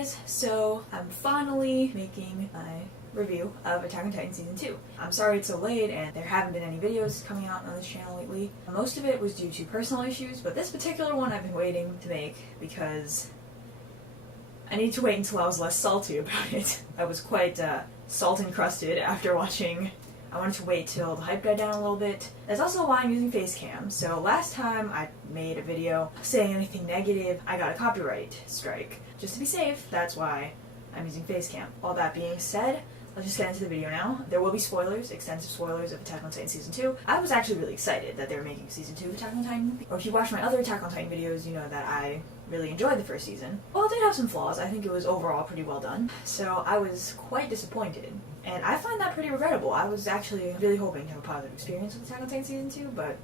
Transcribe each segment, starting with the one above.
guys, so I'm finally making my review of Attack on Titan Season 2. I'm sorry it's so late and there haven't been any videos coming out on this channel lately. Most of it was due to personal issues, but this particular one I've been waiting to make because I need to wait until I was less salty about it. I was quite salt encrusted after watching. I wanted to wait till the hype died down a little bit. That's also why I'm using face cam. So last time I made a video saying anything negative, I got a copyright strike. Just to be safe, that's why I'm using face cam. All that being said, let's just get into the video now. There will be spoilers, extensive spoilers of Attack on Titan Season 2. I was actually really excited that they were making Season 2 of Attack on Titan. Or if you watch my other Attack on Titan videos, you know that I really enjoyed the first season. Well, it did have some flaws. I think it was overall pretty well done. So I was quite disappointed. And I find that pretty regrettable. I was actually really hoping to have a positive experience with Attack on Titan Season 2, but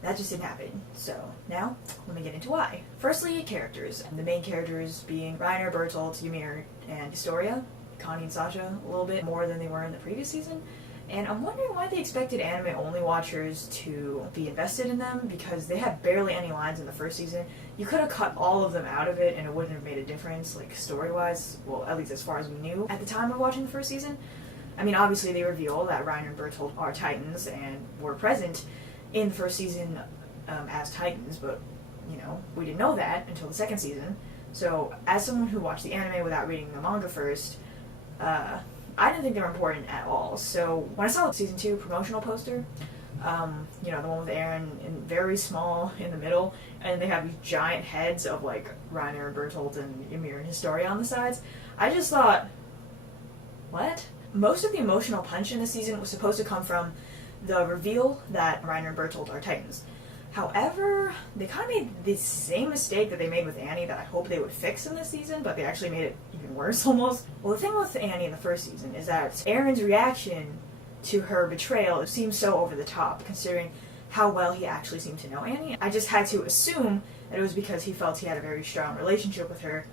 that just didn't happen. So now, let me get into why. Firstly, characters. The main characters being Reiner, Bertolt, Ymir, and Historia. Connie and Sasha a little bit more than they were in the previous season. And I'm wondering why they expected anime-only watchers to be invested in them, because they had barely any lines in the first season. You could have cut all of them out of it and it wouldn't have made a difference, like, story-wise, well, at least as far as we knew at the time of watching the first season. I mean, obviously they reveal that Reiner and Bertolt are Titans and were present in the first season as Titans, but, you know, we didn't know that until the second season. So, as someone who watched the anime without reading the manga first, I didn't think they were important at all. So when I saw the Season 2 promotional poster, you know, the one with Eren and very small in the middle, and they have these giant heads of, like, Reiner and Bertolt and Ymir and Historia on the sides, I just thought, what? Most of the emotional punch in this season was supposed to come from the reveal that Reiner and Bertolt are Titans. However, they kind of made the same mistake that they made with Annie that I hope they would fix in this season, but they actually made it even worse almost. Well, the thing with Annie in the first season is that Eren's reaction to her betrayal seems so over the top, considering how well he actually seemed to know Annie. I just had to assume that it was because he felt he had a very strong relationship with her,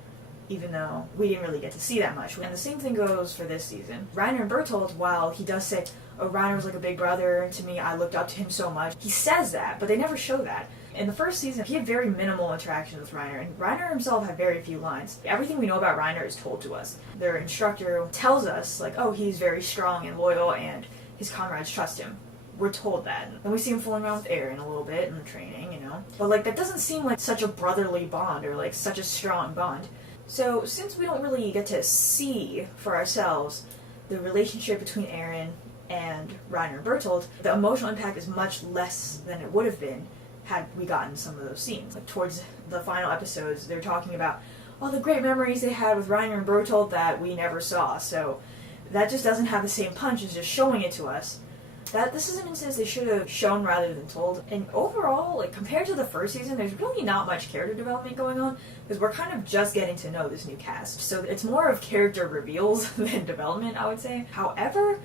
even though we didn't really get to see that much. And the same thing goes for this season. Reiner and Bertolt, while he does say, oh, Reiner was like a big brother to me, I looked up to him so much, he says that, but they never show that. In the first season, he had very minimal interactions with Reiner, and Reiner himself had very few lines. Everything we know about Reiner is told to us. Their instructor tells us, like, oh, he's very strong and loyal, and his comrades trust him. We're told that. And we see him fooling around with Eren a little bit in the training, you know. But, like, that doesn't seem like such a brotherly bond, or, like, such a strong bond. So, since we don't really get to see for ourselves the relationship between Eren and Reiner and Bertolt, the emotional impact is much less than it would have been had we gotten some of those scenes. Like, towards the final episodes, they're talking about all the great memories they had with Reiner and Bertolt that we never saw, so that just doesn't have the same punch as just showing it to us. This is an instance they should have shown rather than told. And overall, like, compared to the first season, there's really not much character development going on, because we're kind of just getting to know this new cast. So it's more of character reveals than development, I would say. However,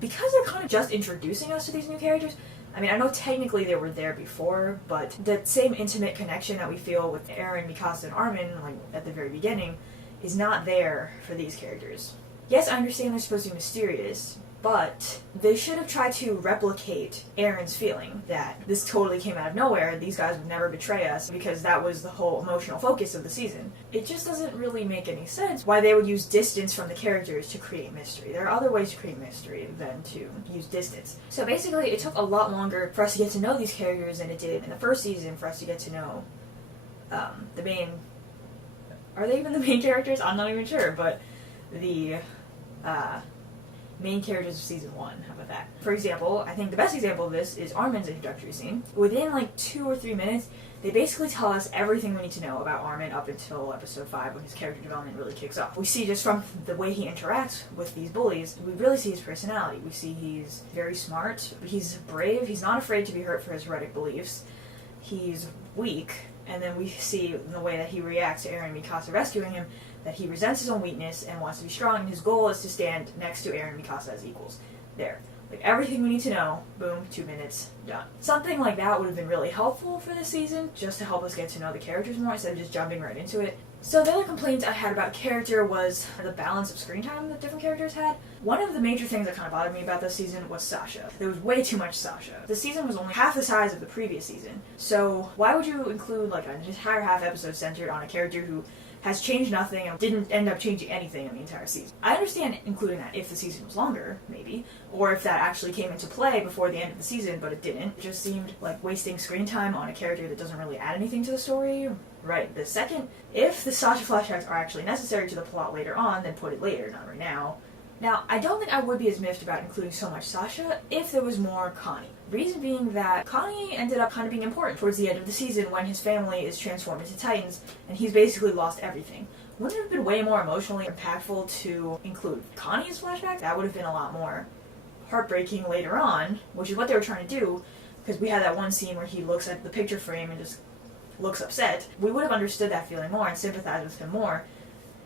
because they're kind of just introducing us to these new characters, I mean, I know technically they were there before, but that same intimate connection that we feel with Eren, Mikasa, and Arman, like, at the very beginning, is not there for these characters. Yes, I understand they're supposed to be mysterious, but they should have tried to replicate Eren's feeling that this totally came out of nowhere, these guys would never betray us, because that was the whole emotional focus of the season. It just doesn't really make any sense why they would use distance from the characters to create mystery. There are other ways to create mystery than to use distance. So basically, it took a lot longer for us to get to know these characters than it did in the first season for us to get to know the main... Are they even the main characters? I'm not even sure, but the main characters of Season 1. How about that? For example, I think the best example of this is Arman's introductory scene. Within like 2 or 3 minutes, they basically tell us everything we need to know about Arman up until episode 5 when his character development really kicks off. We see just from the way he interacts with these bullies, we really see his personality. We see he's very smart, he's brave, he's not afraid to be hurt for his heretic beliefs, he's weak, and then we see in the way that he reacts to Eren and Mikasa rescuing him that he resents his own weakness and wants to be strong, and his goal is to stand next to Eren and Mikasa as equals. There. Like, everything we need to know, boom, 2 minutes, done. Something like that would have been really helpful for this season, just to help us get to know the characters more instead of just jumping right into it. So the other complaint I had about character was the balance of screen time that different characters had. One of the major things that kind of bothered me about this season was Sasha. There was way too much Sasha. The season was only half the size of the previous season, so why would you include like an entire half episode centered on a character who has changed nothing and didn't end up changing anything in the entire season. I understand including that if the season was longer, maybe, or if that actually came into play before the end of the season, but it didn't. It just seemed like wasting screen time on a character that doesn't really add anything to the story right this second. If the Sasha flashbacks are actually necessary to the plot later on, then put it later, not right now. Now, I don't think I would be as miffed about including so much Sasha if there was more Connie. Reason being that Connie ended up kind of being important towards the end of the season when his family is transformed into Titans and he's basically lost everything. Wouldn't it have been way more emotionally impactful to include Connie's flashback? That would have been a lot more heartbreaking later on, which is what they were trying to do, because we had that one scene where he looks at the picture frame and just looks upset. We would have understood that feeling more and sympathized with him more.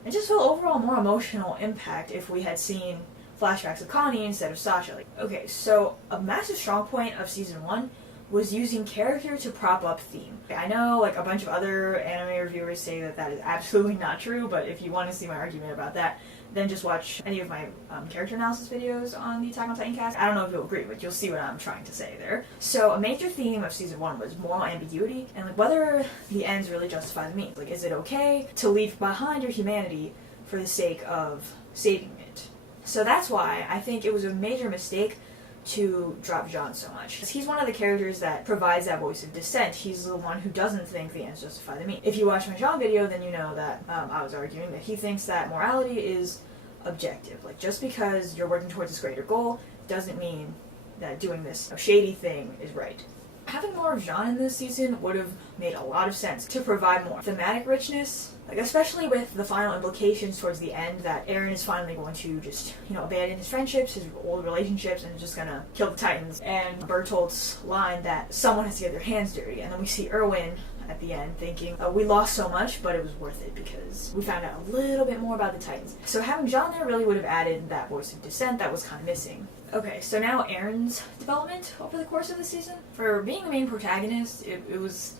It just felt overall more emotional impact if we had seen flashbacks of Connie instead of Sasha. Okay, so a massive strong point of season 1 was using character to prop up theme. I know like a bunch of other anime reviewers say that that is absolutely not true, but if you want to see my argument about that, then just watch any of my character analysis videos on the Attack on Titan cast. I don't know if you'll agree, but you'll see what I'm trying to say there. So a major theme of season 1 was moral ambiguity and like whether the ends really justify the means. Like, is it okay to leave behind your humanity for the sake of saving it? So that's why I think it was a major mistake to drop Jean so much. He's one of the characters that provides that voice of dissent. He's the one who doesn't think the ends justify the means. If you watch my Jean video, then you know that I was arguing that he thinks that morality is objective. Like, just because you're working towards this greater goal doesn't mean that doing this shady thing is right. Having more of Jean in this season would have made a lot of sense to provide more thematic richness, like especially with the final implications towards the end that Eren is finally going to just, abandon his friendships, his old relationships, and just gonna kill the Titans. And Bertolt's line that someone has to get their hands dirty, and then we see Erwin at the end thinking, we lost so much, but it was worth it because we found out a little bit more about the Titans. So having Jean there really would have added that voice of dissent that was kind of missing. Okay, so now Eren's development over the course of the season. For being the main protagonist, it was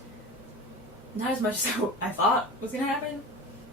not as much as I thought was going to happen.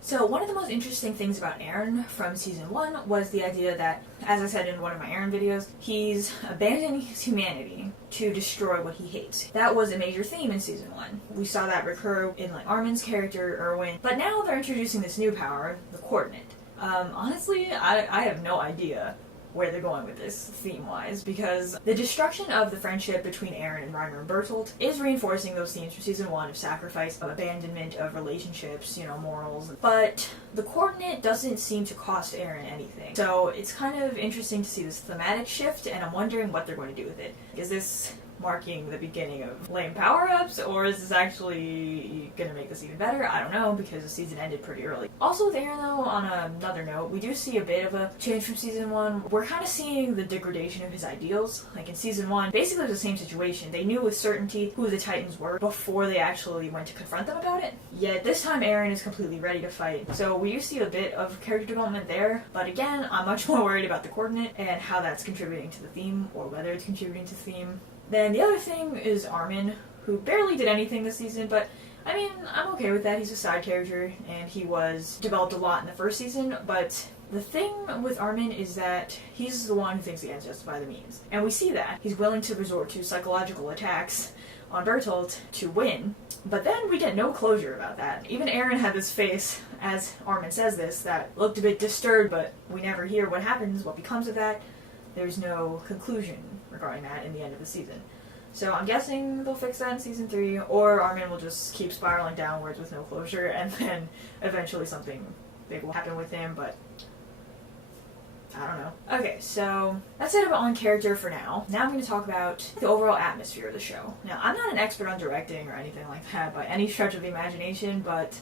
So one of the most interesting things about Eren from season 1 was the idea that, as I said in one of my Eren videos, he's abandoning his humanity to destroy what he hates. That was a major theme in season 1. We saw that recur in like Arman's character, Erwin, but now they're introducing this new power, the coordinate. Honestly, I have no idea where they're going with this theme-wise, because the destruction of the friendship between Eren and Reiner and Bertolt is reinforcing those themes from season 1 of sacrifice, of abandonment, of relationships, morals. But the coordinate doesn't seem to cost Eren anything. So it's kind of interesting to see this thematic shift, and I'm wondering what they're going to do with it. Is this marking the beginning of lame power-ups, or is this actually gonna make this even better? I don't know, because the season ended pretty early. Also with Eren though, on another note, we do see a bit of a change from season 1. We're kind of seeing the degradation of his ideals. Like in season 1, basically it was the same situation. They knew with certainty who the Titans were before they actually went to confront them about it. Yet this time Eren is completely ready to fight. So we do see a bit of character development there, but again, I'm much more worried about the coordinate and how that's contributing to the theme, or whether it's contributing to the theme. Then the other thing is Arman, who barely did anything this season, but I mean, I'm okay with that. He's a side character, and he was developed a lot in the first season, but the thing with Arman is that he's the one who thinks the ends justify the means. And we see that. He's willing to resort to psychological attacks on Bertolt to win, but then we get no closure about that. Even Eren had this face, as Arman says this, that looked a bit disturbed, but we never hear what happens, what becomes of that. There's no conclusion regarding that in the end of the season. So I'm guessing they'll fix that in season 3, or Arman will just keep spiraling downwards with no closure, and then eventually something big will happen with him, but I don't know. Okay, so that's it on character for now. Now I'm going to talk about the overall atmosphere of the show. Now, I'm not an expert on directing or anything like that by any stretch of the imagination, but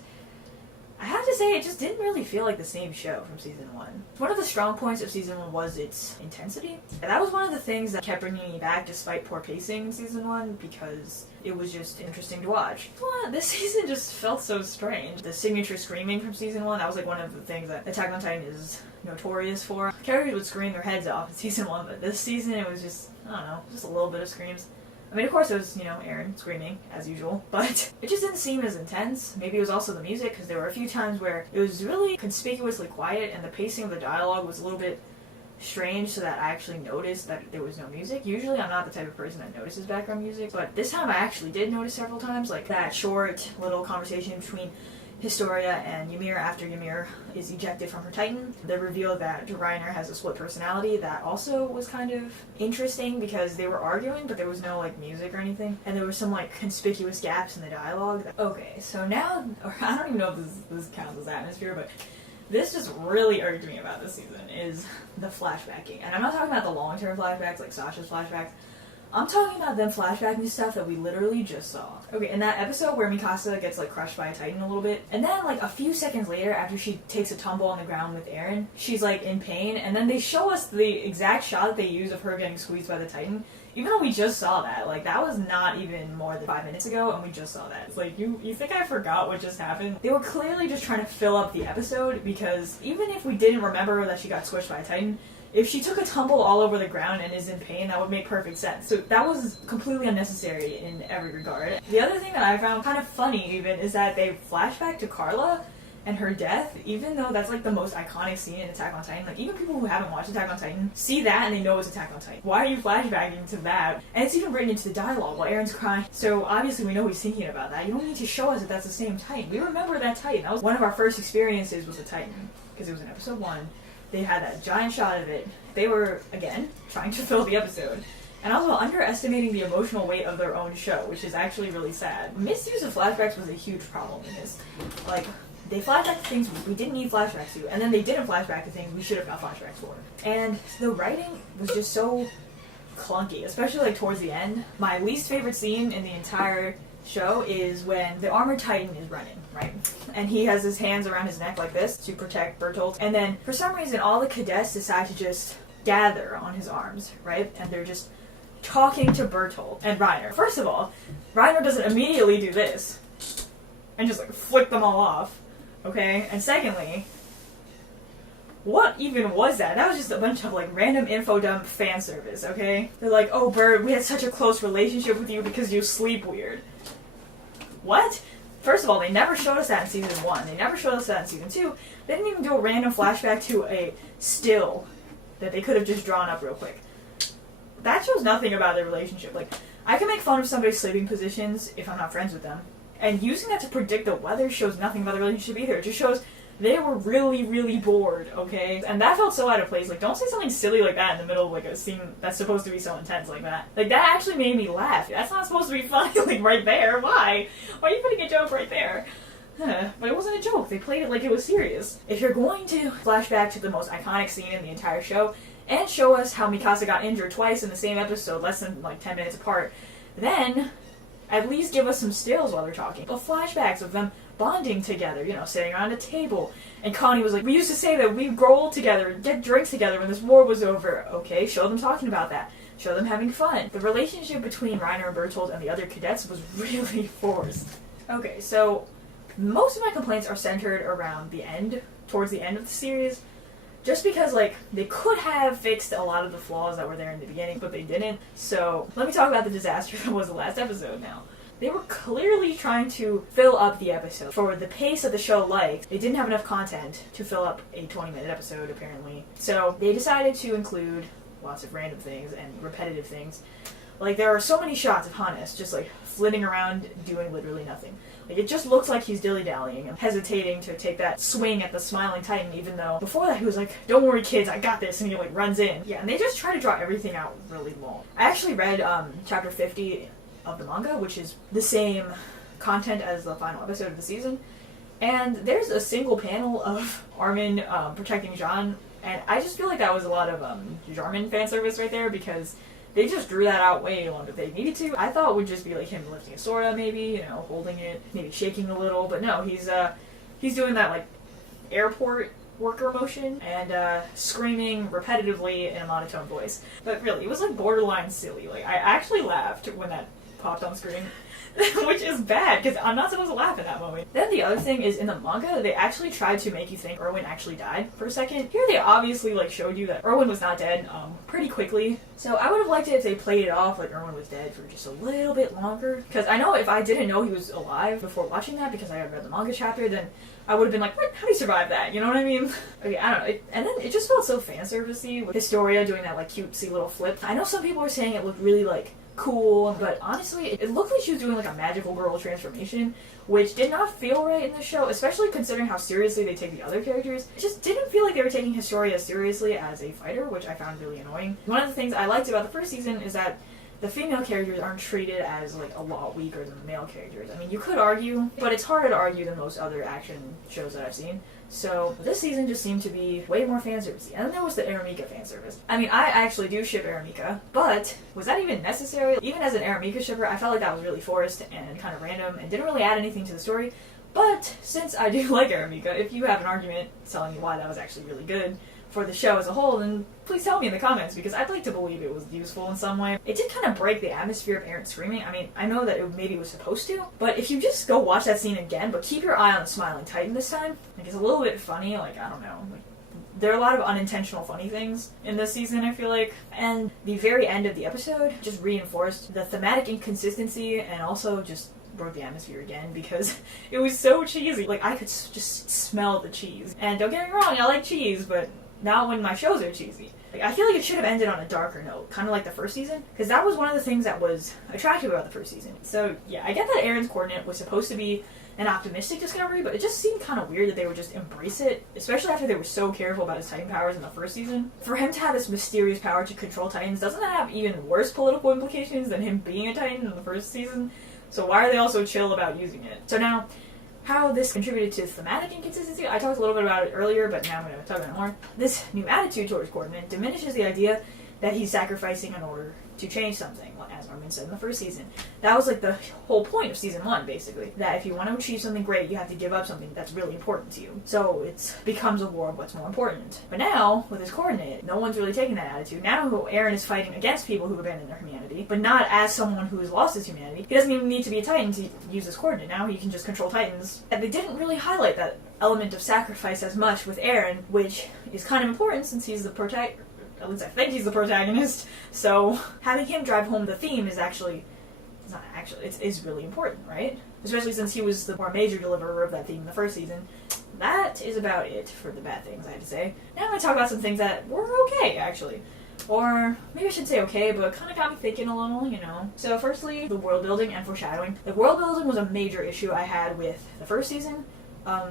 I have to say, it just didn't really feel like the same show from season 1. One of the strong points of season 1 was its intensity. And that was one of the things that kept bringing me back despite poor pacing in season 1, because it was just interesting to watch. But this season just felt so strange. The signature screaming from season 1, that was like one of the things that Attack on Titan is notorious for. Characters would scream their heads off in season 1, but this season it was just, I don't know, just a little bit of screams. I mean, of course it was, Eren screaming, as usual, but it just didn't seem as intense. Maybe it was also the music, because there were a few times where it was really conspicuously quiet, and the pacing of the dialogue was a little bit strange, so that I actually noticed that there was no music. Usually I'm not the type of person that notices background music, but this time I actually did notice several times, like that short little conversation between Historia and Ymir, after Ymir is ejected from her Titan, they reveal that Reiner has a split personality. That also was kind of interesting because they were arguing, but there was no like music or anything, and there were some like conspicuous gaps in the dialogue. Okay, so now, or I don't even know if this counts as atmosphere, but this just really irked me about this season is the flashbacking. And I'm not talking about the long-term flashbacks like Sasha's flashbacks. I'm talking about them flashbacking stuff that we literally just saw. Okay, in that episode where Mikasa gets like crushed by a Titan a little bit, and then like a few seconds later after she takes a tumble on the ground with Eren, she's like in pain, and then they show us the exact shot that they use of her getting squeezed by the Titan. Even though we just saw that, like that was not even more than 5 minutes ago, and we just saw that. It's like, you think I forgot what just happened? They were clearly just trying to fill up the episode, because even if we didn't remember that she got squished by a Titan, if she took a tumble all over the ground and is in pain, that would make perfect sense. So that was completely unnecessary in every regard. The other thing that I found kind of funny even is that they flashback to Carla and her death, even though that's like the most iconic scene in Attack on Titan. Like even people who haven't watched Attack on Titan see that and they know it's Attack on Titan. Why are you flashbacking to that? And it's even written into the dialogue while Eren's crying. So obviously we know he's thinking about that. You don't need to show us that that's the same Titan. We remember that Titan. That was one of our first experiences with the Titan, because it was in episode 1. They had that giant shot of it. They were, again, trying to fill the episode. And also underestimating the emotional weight of their own show, which is actually really sad. Misuse of flashbacks was a huge problem in this. Like, they flashback to things we didn't need flashbacks to, and then they didn't flashback to things we should have got flashbacks for. And the writing was just so clunky, especially like towards the end. My least favorite scene in the entire show is when the armored Titan is running, right? And he has his hands around his neck like this to protect Bertolt. And then, for some reason, all the cadets decide to just gather on his arms, right? And they're just talking to Bertolt and Reiner. First of all, Reiner doesn't immediately do this and just like flick them all off, okay? And secondly, what even was that? That was just a bunch of like random info dump fan service, okay? They're like, oh Bert, we had such a close relationship with you because you sleep weird. What? First of all, they never showed us that in season 1. They never showed us that in season 2. They didn't even do a random flashback to a still that they could have just drawn up real quick. That shows nothing about their relationship. Like, I can make fun of somebody's sleeping positions if I'm not friends with them. And using that to predict the weather shows nothing about the relationship either. It just shows they were really, really bored, okay? And that felt so out of place. Like, don't say something silly like that in the middle of, like, a scene that's supposed to be so intense like that. Like, that actually made me laugh. That's not supposed to be funny, like, right there. Why? Why are you putting a joke right there? But it wasn't a joke. They played it like it was serious. If you're going to flashback to the most iconic scene in the entire show, and show us how Mikasa got injured twice in the same episode, less than, like, 10 minutes apart, then at least give us some stills while they're talking. But flashbacks of them bonding together, you know, sitting around a table. And Connie was like, we used to say that we'd grow old together, get drinks together when this war was over. Okay, show them talking about that. Show them having fun. The relationship between Reiner and Bertolt and the other cadets was really forced. Okay, so most of my complaints are centered around the end, towards the end of the series. Just because, like, they could have fixed a lot of the flaws that were there in the beginning, but they didn't. So, let me talk about the disaster that was the last episode now. They were clearly trying to fill up the episode. For the pace of the show liked, they didn't have enough content to fill up a 20-minute episode, apparently. So, they decided to include lots of random things and repetitive things. Like, there are so many shots of Hannes just, like, flitting around doing literally nothing. Like, it just looks like he's dilly-dallying and hesitating to take that swing at the smiling Titan, even though before that he was like, don't worry kids, I got this, and he, like, runs in. Yeah, and they just try to draw everything out really long. I actually read chapter 50 of the manga, which is the same content as the final episode of the season, and there's a single panel of Arman protecting Jean, and I just feel like that was a lot of Jarman fan service right there, because they just drew that out way longer than they needed to. I thought it would just be like him lifting a sword up, maybe, you know, holding it, maybe shaking a little, but no, he's doing that, like, airport worker motion and screaming repetitively in a monotone voice. But really, it was, like, borderline silly. Like, I actually laughed when that popped on screen. Which is bad, because I'm not supposed to laugh at that moment. Then the other thing is, in the manga, they actually tried to make you think Erwin actually died for a second. Here they obviously, like, showed you that Erwin was not dead pretty quickly. So I would have liked it if they played it off like Erwin was dead for just a little bit longer. Because I know if I didn't know he was alive before watching that, because I had read the manga chapter, then I would have been like, what? How do you survive that? You know what I mean? Okay, I don't know. And then it just felt so fan servicey with Historia doing that, like, cutesy little flip. I know some people were saying it looked really, like, cool, but honestly, it looked like she was doing like a magical girl transformation, which did not feel right in the show, especially considering how seriously they take the other characters. It just didn't feel like they were taking Historia seriously as a fighter, which I found really annoying. One of the things I liked about the first season is that the female characters aren't treated as like a lot weaker than the male characters. I mean, you could argue, but it's harder to argue than most other action shows that I've seen. So this season just seemed to be way more fan servicey. And then there was the Aramika fan service. I mean, I actually do ship Aramika, but was that even necessary? Even as an Aramika shipper, I felt like that was really forced and kind of random and didn't really add anything to the story. But since I do like Aramika, if you have an argument telling me why that was actually really good for the show as a whole, then please tell me in the comments, because I'd like to believe it was useful in some way. It did kind of break the atmosphere of Eren screaming. I mean, I know that maybe it was supposed to, but if you just go watch that scene again, but keep your eye on the Smiling Titan this time, like, it's a little bit funny, like, I don't know, like, there are a lot of unintentional funny things in this season, I feel like. And the very end of the episode just reinforced the thematic inconsistency and also just broke the atmosphere again because it was so cheesy. Like, I could just smell the cheese. And don't get me wrong, I like cheese, but not when my shows are cheesy. Like, I feel like it should have ended on a darker note, kind of like the first season, because that was one of the things that was attractive about the first season. So yeah, I get that Eren's coordinate was supposed to be an optimistic discovery, but it just seemed kind of weird that they would just embrace it, especially after they were so careful about his Titan powers in the first season. For him to have this mysterious power to control Titans, doesn't that have even worse political implications than him being a Titan in the first season? So why are they all so chill about using it? So now, how this contributed to thematic inconsistency, I talked a little bit about it earlier, but now I'm going to talk about it more. This new attitude towards Coordinate diminishes the idea that he's sacrificing in order to change something, as Arman said in the first season. That was like the whole point of season 1, basically. That if you want to achieve something great, you have to give up something that's really important to you. So it becomes a war of what's more important. But now, with his coordinate, no one's really taking that attitude. Now Eren is fighting against people who've abandoned their humanity, but not as someone who has lost his humanity. He doesn't even need to be a Titan to use his coordinate. Now he can just control Titans. And they didn't really highlight that element of sacrifice as much with Eren, which is kind of important since he's the protagonist. At least I think he's the protagonist, so having him drive home the theme is really important, right? Especially since he was the more major deliverer of that theme in the first season. That is about it for the bad things I had to say. Now I'm going to talk about some things that were okay, actually. Or maybe I should say okay, but kind of got me thinking a little, you know. So firstly, the world building and foreshadowing. The world building was a major issue I had with the first season.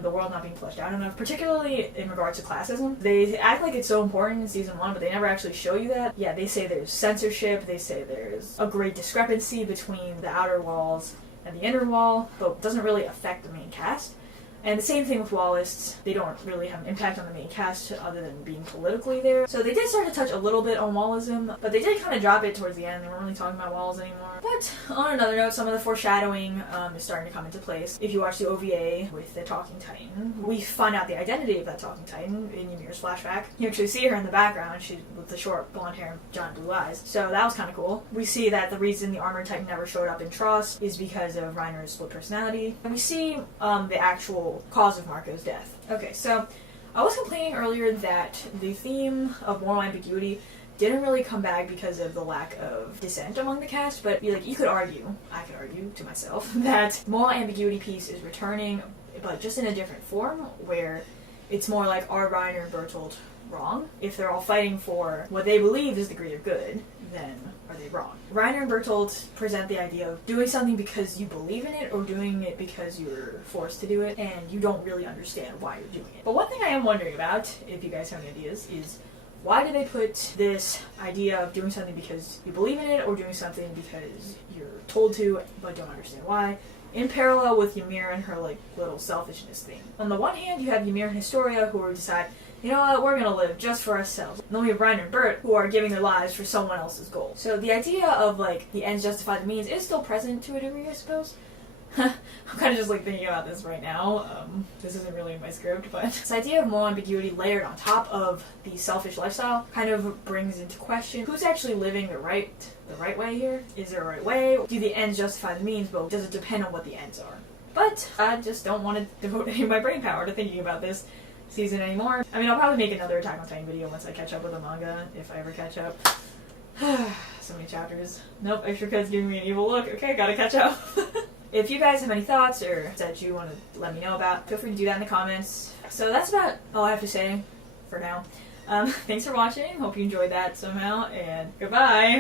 The world not being fleshed out enough, particularly in regards to classism. They act like it's so important in season 1, but they never actually show you that. Yeah, they say there's censorship, they say there's a great discrepancy between the outer walls and the inner wall, but it doesn't really affect the main cast. And the same thing with Wallists. They don't really have an impact on the main cast other than being politically there. So they did start to touch a little bit on Wallism, but they did kind of drop it towards the end. They weren't really talking about walls anymore. But on another note, some of the foreshadowing is starting to come into place. If you watch the OVA with the Talking Titan, we find out the identity of that Talking Titan in Ymir's flashback. You actually see her in the background. She's with the short blonde hair and giant blue eyes. So that was kind of cool. We see that the reason the Armored Titan never showed up in Trost is because of Reiner's split personality. And we see the actual cause of Marco's death. Okay, so I was complaining earlier that the theme of moral ambiguity didn't really come back because of the lack of dissent among the cast, but you could argue, I could argue to myself, that moral ambiguity piece is returning, but just in a different form, where it's more like, are Reiner and Bertolt wrong? If they're all fighting for what they believe is the greater good, then are they wrong? Reiner and Bertolt present the idea of doing something because you believe in it or doing it because you're forced to do it and you don't really understand why you're doing it. But one thing I am wondering about, if you guys have any ideas, is why do they put this idea of doing something because you believe in it or doing something because you're told to but don't understand why in parallel with Ymir and her little selfishness thing? On the one hand, you have Ymir and Historia who decide, you know what, we're gonna live just for ourselves. And then we have Reiner and Bert who are giving their lives for someone else's goal. So the idea of the ends justify the means is still present to a degree, I suppose. I'm kind of just thinking about this right now. This isn't really in my script, but this idea of moral ambiguity layered on top of the selfish lifestyle kind of brings into question who's actually living the right way here. Is there a right way? Do the ends justify the means, but does it depend on what the ends are? But I just don't want to devote any of my brain power to thinking about this season anymore. I mean, I'll probably make another Attack on Titan video once I catch up with the manga, if I ever catch up. So many chapters. Nope, extra cut's giving me an evil look. Okay, gotta catch up. If you guys have any thoughts or that you want to let me know about, feel free to do that in the comments. So that's about all I have to say for now. Thanks for watching. Hope you enjoyed that somehow, and goodbye!